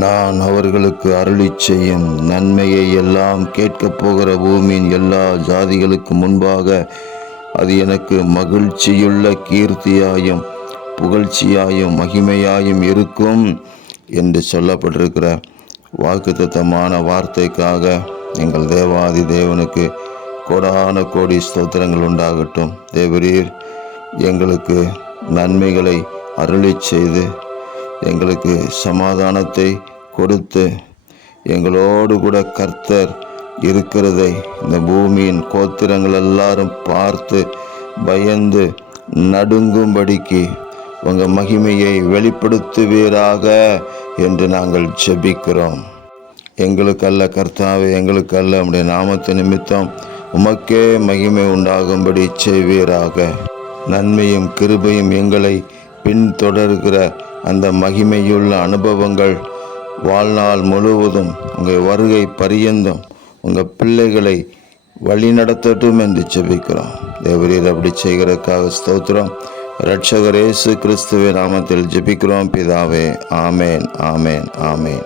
நான் அவர்களுக்கு அருளிச் செய்யும் நன்மையை எல்லாம் கேட்கப் போகிற பூமியின் எல்லா ஜாதிகளுக்கு முன்பாக அது எனக்கு மகிழ்ச்சியுள்ள கீர்த்தியாயும் புகழ்ச்சியாயும் மகிமையாயும் இருக்கும் என்று சொல்லப்பட்டிருக்கிற வாக்குத்தத்தமான வார்த்தைக்காக எங்கள் தேவாதி தேவனுக்கு கோடான கோடி ஸ்தோத்திரங்கள் உண்டாகட்டும். தேவரீர் எங்களுக்கு நன்மைகளை அருளிச் செய்து எங்களுக்கு சமாதானத்தை கொடுத்து எங்களோடு கூட கர்த்தர் இருக்கிறதை இந்த பூமியின் கோத்திரங்கள் எல்லாரும் பார்த்து பயந்து நடுங்கும்படிக்கு உங்கள் மகிமையை வெளிப்படுத்துவீராக என்று நாங்கள் ஜெபிக்கிறோம். எங்களுக்கல்ல கர்த்தாவே, எங்களுக்கல்ல உம்முடைய நாமத்து நிமித்தம் உமக்கே மகிமை உண்டாகும்படி செய்வீராக. நன்மையும் கிருபையும் எங்களை பின்தொடர்கிற அந்த மகிமையுள்ள அனுபவங்கள் வாழ்நாள் முழுவதும் உங்கள் வருகை பரியந்தம் உங்கள் பிள்ளைகளை வழிநடத்தட்டும் என்று ஜெபிக்கிறோம். தேவரீர் அப்படி செய்கிறதுக்காக ஸ்தோத்திரம். இரட்சகர் இயேசு கிறிஸ்துவின் நாமத்தில் ஜெபிக்கிறோம் பிதாவே. ஆமேன், ஆமேன், ஆமேன்.